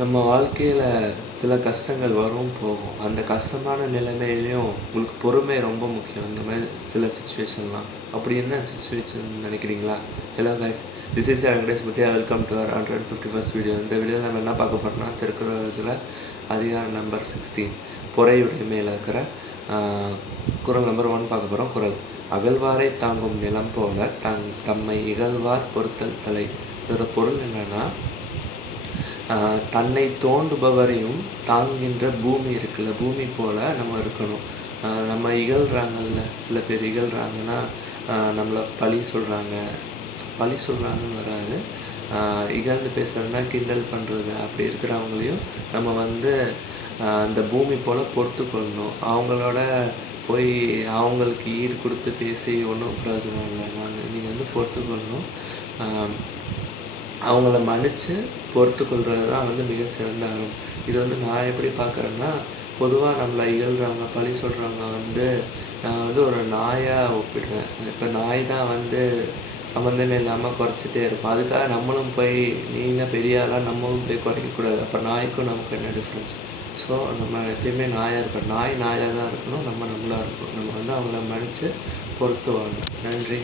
நம்ம வாழ்க்கையில் சில கஷ்டங்கள் வரும் போகும். அந்த கஷ்டமான நிலைமையிலையும் உங்களுக்கு பொறுமை ரொம்ப முக்கியம். இந்த மாதிரி சில சுச்சுவேஷன்லாம் அப்படி என்ன சுச்சுவேஷன் நினைக்கிறீங்களா? Hello guys, this is Venkatesh Muthiah. Welcome to our 151st video. இந்த வீடியோவில் நம்ம என்ன பார்க்க போகிறோம்னா, திருக்குறளில் அதிகாரம் நம்பர் 16 பொறையுடைமையில் இருக்கிற குறள் நம்பர் 1 பார்க்க போகிறோம். குறள்: அகழ்வாரை தாங்கும் நிலம் போல தம்மை இகழ்வார் பொறுத்தல் தலை. இதோட பொருள் என்னன்னா, தன்னை தோண்டுபவரையும் தாங்குகின்ற பூமி இருக்குல்ல, பூமி போல் நம்ம இருக்கணும். நம்ம இகழ்கிறாங்கல்ல, சில பேர் இகழ்கிறாங்கன்னா நம்மளை பழி சொல்கிறாங்கன்னு வராது, இகழ்ந்து பேசுகிறதுனா கிண்டல் பண்ணுறது, அப்படி இருக்கிறவங்களையும் நம்ம அந்த பூமி போல் பொறுத்து கொள்ளணும். அவங்களோட போய் அவங்களுக்கு ஈடு கொடுத்து பேசி ஒன்றும் பிரயோஜனம் இல்லை. நீங்கள் பொறுத்து கொள்ளணும். அவங்கள மன்னித்து பொறுத்து கொள்வது தான் மிக சிறந்த அறம். இது நான் எப்படி பார்க்குறேன்னா, பொதுவாக நம்மளை இகழ்கிறவங்க பழி சொல்கிறவங்க நான் ஒரு நாயாக ஒப்பிடுவேன். இப்போ நாய் தான் சம்மந்தமே இல்லாமல் குறைச்சிட்டே இருக்கும். அதுக்காக நம்மளும் போய் நீங்க பெரிய ஆளாக நம்மளும் போய் குறைக்கக்கூடாது. அப்போ நாய்க்கும் நமக்கு என்ன டிஃப்ரென்ஸ்? ஸோ நம்ம எப்பயுமே நாயாக இருக்கணும். நாயாக தான் இருக்கணும், நம்ம நம்மளாக இருக்கணும். நம்ம அவங்கள மன்னித்து பொறுத்து வாழணும். நன்றி.